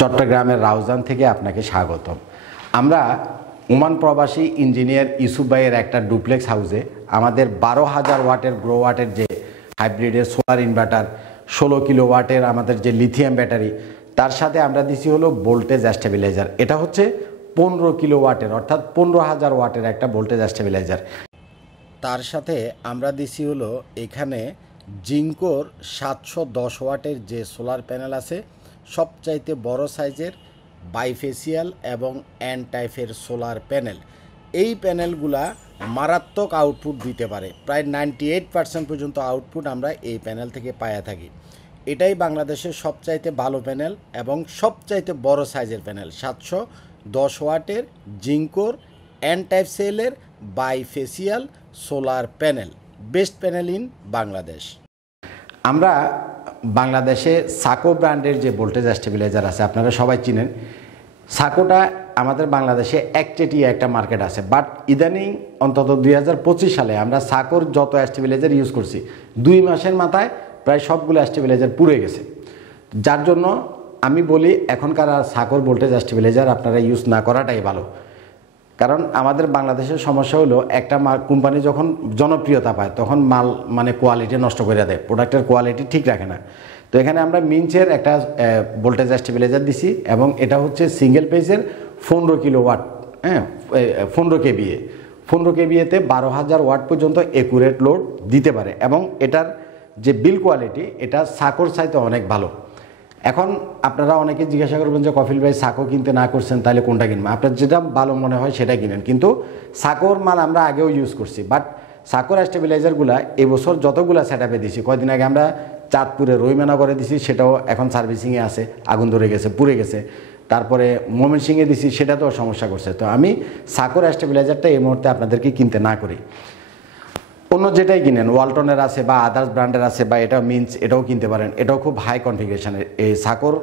চট্টগ্রামের রাউজান থেকে আপনাকে স্বাগতম। আমরা ওমান প্রবাসী ইঞ্জিনিয়ার ইউসুফ ভাইয়ের একটা ডুপ্লেক্স হাউসে আমাদের 12,000 ওয়াটের গ্রো ওয়াটের যে হাইব্রিডের সোলার ইনভার্টার, 16 কিলো ওয়াটের আমাদের যে লিথিয়াম ব্যাটারি, তার সাথে আমরা দিছি হলো ভোল্টেজ স্টেবিলাইজার। এটা হচ্ছে 15 কিলো ওয়াটের অর্থাৎ 15,000 ওয়াটের একটা ভোল্টেজ স্টেবিলাইজার। তার সাথে আমরা দিছি হলো এখানে জিঙ্কোর 710 ওয়াটের যে সোলার প্যানেল আছে, সবচাইতে বড় সাইজের বাইফেসিয়াল এবং এন টাইপের সোলার প্যানেল। এই প্যানেলগুলা মারাত্মক আউটপুট দিতে পারে, প্রায় 98% পর্যন্ত আউটপুট আমরা এই প্যানেল থেকে পায়া থাকি। এটাই বাংলাদেশের সবচাইতে ভালো প্যানেল এবং সবচাইতে বড় সাইজের প্যানেল, 710 ওয়াটের জিঙ্কোর এন টাইপ সেলের bifacial solar panel, best panel in Bangladesh. আমরা বাংলাদেশে সাকো ব্র্যান্ডের যে ভোল্টেজ স্টেবিলাইজার আছে, আপনারা সবাই চিনেন। সাকোটা আমাদের বাংলাদেশে একচেটিয়া একটা মার্কেট আছে, বাট ইদানিং অন্তত 2025 সালে আমরা সাকোর যত স্টেবিলাইজার ইউজ করছি 2 মাসের মাথায় প্রায় সবগুলো স্টেবিলাইজার পুড়ে গেছে। যার জন্য আমি বলি এখনকার আর সাকোর ভোল্টেজ স্টেবিলাইজার আপনারা ইউজ না করাটাই ভালো। কারণ আমাদের বাংলাদেশের সমস্যা হলো একটা কোম্পানি যখন জনপ্রিয়তা পায় তখন মাল কোয়ালিটি নষ্ট করে দেয়, প্রোডাক্টের কোয়ালিটি ঠিক রাখে না। তো এখানে আমরা মিঞ্চের একটা ভোল্টেজ স্টেবিলাইজার দিছি এবং এটা হচ্ছে সিঙ্গেল পেজের 15 কিলো ওয়াট, 15 কেবিএ। 15 কেবিএতে 12,000 ওয়াট পর্যন্ত একুরেট লোড দিতে পারে এবং এটার যে বিল কোয়ালিটি এটা সাকোর চাইতে অনেক ভালো। এখন আপনারা অনেকে জিজ্ঞাসা করবেন যে কফিল ভাই সাকো কিনতে না করছেন, তাহলে কোনটা কিনবেন? আপনার যেটা ভালো মনে হয় সেটা কিনেন। কিন্তু সাকোর মাল আমরা আগেও ইউজ করছি, বাট সাকোর স্টেবিলাইজারগুলো এবছর যতগুলো সেট আপে দিছি, কয়দিন আগে আমরা চাঁদপুরে রইমেনা করে দিছি, সেটাও এখন সার্ভিসিংয়ে আছে, আগুন ধরে গেছে, পুড়ে গেছে। তারপরে ময়মনসিংহে দিছি, সেটাতেও সমস্যা করছে। তো আমি সাকোর স্টেবিলাইজারটা এই মুহূর্তে আপনাদেরকে কিনতে না করি। অন্য যেটাই কিনেন, ওয়ালটনের আছে বা আদার্স ব্র্যান্ডের আছে বা এটা মিন্স, এটাও কিনতে পারেন। এটাও খুব হাই কনফিগারেশনের। এই সাকোর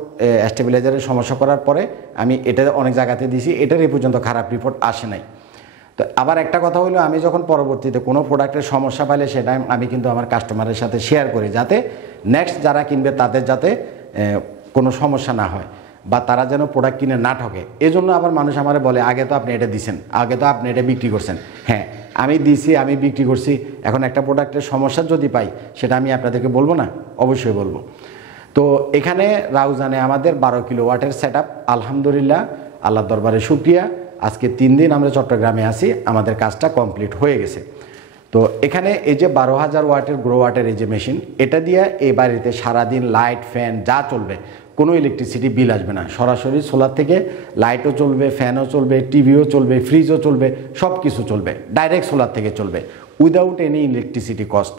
স্টেবিলাইজারের সমস্যা করার পরে আমি এটা অনেক জায়গাতে দিছি, এটার এই পর্যন্ত খারাপ রিপোর্ট আসে নাই। তো আবার একটা কথা হলো, আমি যখন পরবর্তীতে কোনো প্রোডাক্টের সমস্যা পাইলে সেটা আমি কিন্তু আমার কাস্টমারের সাথে শেয়ার করি, যাতে নেক্সট যারা কিনবে তাদের যাতে কোনো সমস্যা না হয় বা তারা যেন প্রোডাক্ট কিনে না ঠকে। এই জন্য আবার মানুষ আমারে বলে, আগে তো আপনি এটা দিছেন, আগে তো আপনি এটা বিক্রি করছেন। হ্যাঁ, আমি দিছি, আমি বিক্রি করছি। এখন একটা প্রোডাক্টের সমস্যা যদি পাই সেটা আমি আপনাদেরকে বলবো না? অবশ্যই বলবো। তো এখানে রাউজানে আমাদের 12 কিলো ওয়াটের সেট আপ। আলহামদুলিল্লাহ, আল্লাহর দরবারে শুকরিয়া, আজকে 3 দিন আমরা চট্টগ্রামে আছি, আমাদের কাজটা কমপ্লিট হয়ে গেছে। তো এখানে এই যে 12,000 ওয়াটের গ্রো ওয়াটের এই যে মেশিন, এটা দিয়ে এই বাড়িতে সারাদিন লাইট ফ্যান যা চলবে, কোনো ইলেকট্রিসিটি বিল আসবে না। সরাসরি সোলার থেকে লাইটও চলবে, ফ্যানও চলবে, টিভিও চলবে, ফ্রিজও চলবে, সব কিছু চলবে, ডাইরেক্ট সোলার থেকে চলবে, উইদাউট এনি ইলেকট্রিসিটি কস্ট।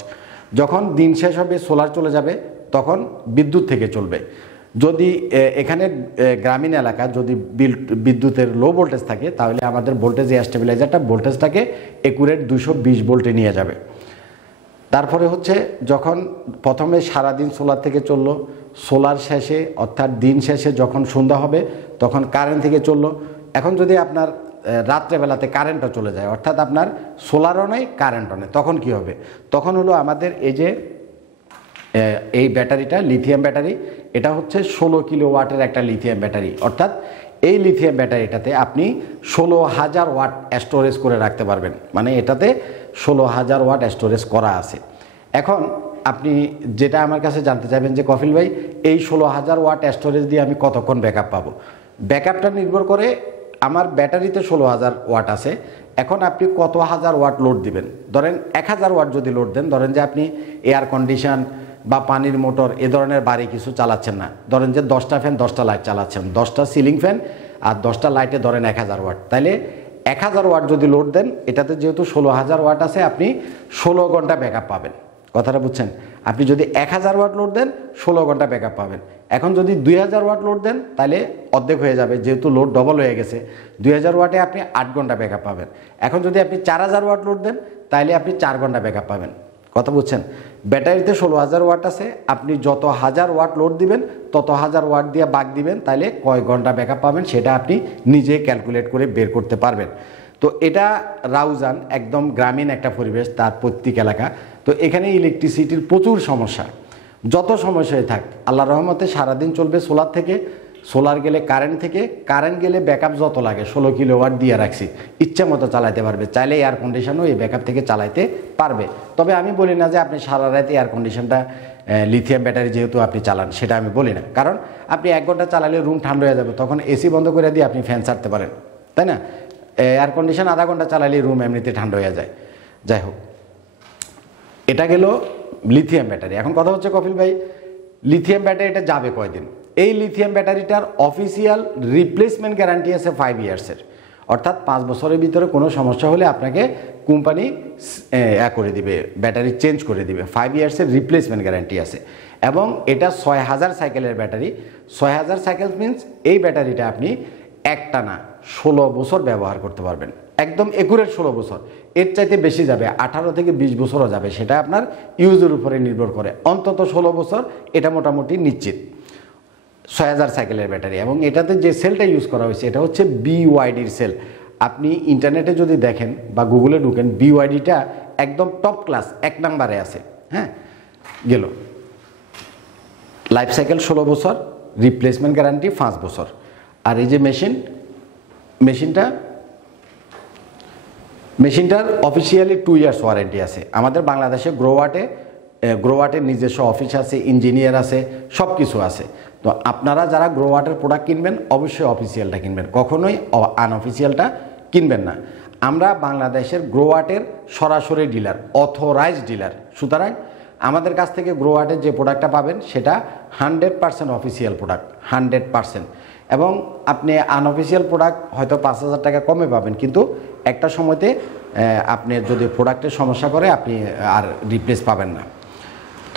যখন দিন শেষ হবে, সোলার চলে যাবে, তখন বিদ্যুৎ থেকে চলবে। যদি এখানে গ্রামীণ এলাকা যদি বিদ্যুতের লো ভোল্টেজ থাকে, তাহলে আমাদের ভোল্টেজ স্টেবিলাইজারটা ভোল্টেজটাকে একুরেট 220 ভোল্টে নিয়ে যাবে। তারপরে হচ্ছে যখন প্রথমে সারাদিন সোলার থেকে চললো, সোলার শেষে অর্থাৎ দিন শেষে যখন সন্ধ্যা হবে তখন কারেন্ট থেকে চললো। এখন যদি আপনার রাত্রেবেলাতে কারেন্টও চলে যায়, অর্থাৎ আপনার সোলারও নেই কারেন্টও নেই, তখন কি হবে? তখন হলো আমাদের এই যে এই ব্যাটারিটা লিথিয়াম ব্যাটারি, এটা হচ্ছে 16 কিলো ওয়াটের একটা লিথিয়াম ব্যাটারি। অর্থাৎ এই লিথিয়াম ব্যাটারিটাতে আপনি 16,000 ওয়াট স্টোরেজ করে রাখতে পারবেন, মানে এটাতে 16,000 ওয়াট স্টোরেজ করা আছে। এখন আপনি যেটা আমার কাছে জানতে চাইবেন যে কফিল ভাই, এই 16,000 ওয়াট স্টোরেজ দিয়ে আমি কতক্ষণ ব্যাকআপ পাবো? ব্যাকআপটা নির্ভর করে, আমার ব্যাটারিতে 16,000 ওয়াট আছে। এখন আপনি কত হাজার ওয়াট লোড দিবেন? ধরেন 1,000 ওয়াট যদি লোড দেন, ধরেন যে আপনি এয়ার কন্ডিশন বা পানির মোটর এ ধরনের বাড়ি কিছু চালাচ্ছেন না, ধরেন যে 10টা ফ্যান 10টা লাইট চালাচ্ছেন, 10টা সিলিং ফ্যান আর 10টা লাইটে ধরেন 1,000 ওয়াট, তাইলে 1,000 ওয়াট যদি লোড দেন, এটাতে যেহেতু 16,000 ওয়াট আছে, আপনি 16 ঘন্টা ব্যাকআপ পাবেন। কথাটা বুঝছেন? আপনি যদি 1,000 ওয়াট লোড দেন 16 ঘন্টা ব্যাকআপ পাবেন। এখন যদি 2,000 ওয়াট লোড দেন তাহলে অর্ধেক হয়ে যাবে, যেহেতু লোড ডবল হয়ে গেছে। 2,000 ওয়াটে আপনি 8 ঘন্টা ব্যাকআপ পাবেন। এখন যদি আপনি 4,000 ওয়াট লোড দেন তাহলে আপনি 4 ঘন্টা ব্যাকআপ পাবেন। কথা বুঝছেন? ব্যাটারিতে 16,000 ওয়াট আছে, আপনি যত হাজার ওয়াট লোড দিবেন তত হাজার ওয়াট দিয়ে বাগ দিবেন, তাহলে কয় ঘন্টা ব্যাকআপ পাবেন সেটা আপনি নিজে ক্যালকুলেট করে বের করতে পারবেন। তো এটা রাউজান একদম গ্রামীণ একটা পরিবেশ, তার প্রত্যেক এলাকা। তো এখানে ইলেকট্রিসিটির প্রচুর সমস্যা, যত সমস্যায় থাক আল্লাহর রহমতে সারাদিন চলবে সোলার থেকে। সোলার গেলে কারেন্ট গেলে ব্যাকআপ যত লাগে 16 কিলোওয়াট দিয়ে রাখছি, ইচ্ছা মতো চালাতে পারবে, চাইলে এয়ার কন্ডিশনও এই ব্যাকআপ থেকে চালাতে পারবে। তবে আমি বলি না যে আপনি সারা রাত এয়ার কন্ডিশনটা লিথিয়াম ব্যাটারি যেহেতু আপনি চালান, সেটা আমি বলি না, কারণ আপনি 1 ঘন্টা চালালে রুম ঠান্ডা হয়ে যাবে, তখন এসি বন্ধ করে দিয়ে আপনি ফ্যান ছাড়তে পারেন, তাই না? এয়ার কন্ডিশন আধা ঘন্টা চালালে রুম এমনিতে ঠান্ডা হয়ে যায়। যাই হোক, এটা গেল লিথিয়াম ব্যাটারি। এখন কথা হচ্ছে কপিল ভাই, লিথিয়াম ব্যাটারিটা যাবে কয়দিন? এই লিথিয়াম ব্যাটারিটার অফিসিয়াল রিপ্লেসমেন্ট গ্যারান্টি আছে 5 ইয়ার্সের, অর্থাৎ 5 বছরের ভিতরে কোনো সমস্যা হলে আপনাকে কোম্পানি করে দিবে, ব্যাটারি চেঞ্জ করে দিবে। 5 ইয়ার্সের রিপ্লেসমেন্ট গ্যারান্টি আছে এবং এটা 6000 সাইকেলের ব্যাটারি। 6000 সাইকেল মিনস এই ব্যাটারিটা আপনি একটানা 16 বছর ব্যবহার করতে পারবেন, একদম একুরেট 16 বছর। এর চাইতে বেশি যাবে, 18 থেকে 20 বছরও যাবে, সেটা আপনার ইউজের উপরে নির্ভর করে। অন্তত 16 বছর এটা মোটামুটি নিশ্চিত। 6000 সাইকেলের ব্যাটারি এবং এটাতে যে সেলটা ইউজ করা হয়েছে এটা হচ্ছে বিওয়াইডির সেল। আপনি ইন্টারনেটে যদি দেখেন বা গুগলে ঢুকেন, বিওয়াইডিটা একদম টপ ক্লাস 1 নম্বরে আছে। হ্যাঁ, গেল লাইফ সাইকেল 16 বছর, রিপ্লেসমেন্ট গ্যারান্টি 5 বছর। আর এই যে মেশিনটার অফিসিয়ালি 2 ইয়ার্স ওয়ারেন্টি আছে। আমাদের বাংলাদেশে গ্রোওয়াটের নিজস্ব অফিস আছে, ইঞ্জিনিয়ার আছে, সব কিছু আছে। তো আপনারা যারা গ্রোওয়াটের প্রোডাক্ট কিনবেন অবশ্যই অফিসিয়ালটা কিনবেন, কখনোই আনঅফিসিয়ালটা কিনবেন না। আমরা বাংলাদেশের গ্রোওয়াটের সরাসরি ডিলার, অথরাইজড ডিলার, সুতরাং আমাদের কাছ থেকে গ্রোওয়াটের যে প্রোডাক্টটা পাবেন সেটা 100% অফিসিয়াল প্রোডাক্ট, 100%। এবং আপনি আনঅফিসিয়াল প্রোডাক্ট হয়তো 5000 টাকা কমে পাবেন, কিন্তু একটা সময়তে আপনি যদি প্রোডাক্টের সমস্যা করে আপনি আর রিপ্লেস পাবেন না।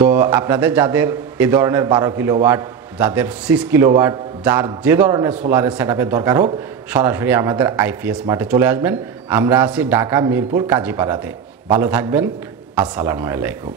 তো আপনাদের যাদের এ ধরনের 12 কিলোওয়াট, যাদের 6 কিলোওয়াট, যার যে ধরনের সোলারের সেটআপের দরকার হোক, সরাসরি আমাদের আইপিএস মার্টে চলে আসবেন। আমরা আছি ঢাকা মিরপুর কাজীপাড়াতে। ভালো থাকবেন, আসসালামু আলাইকুম।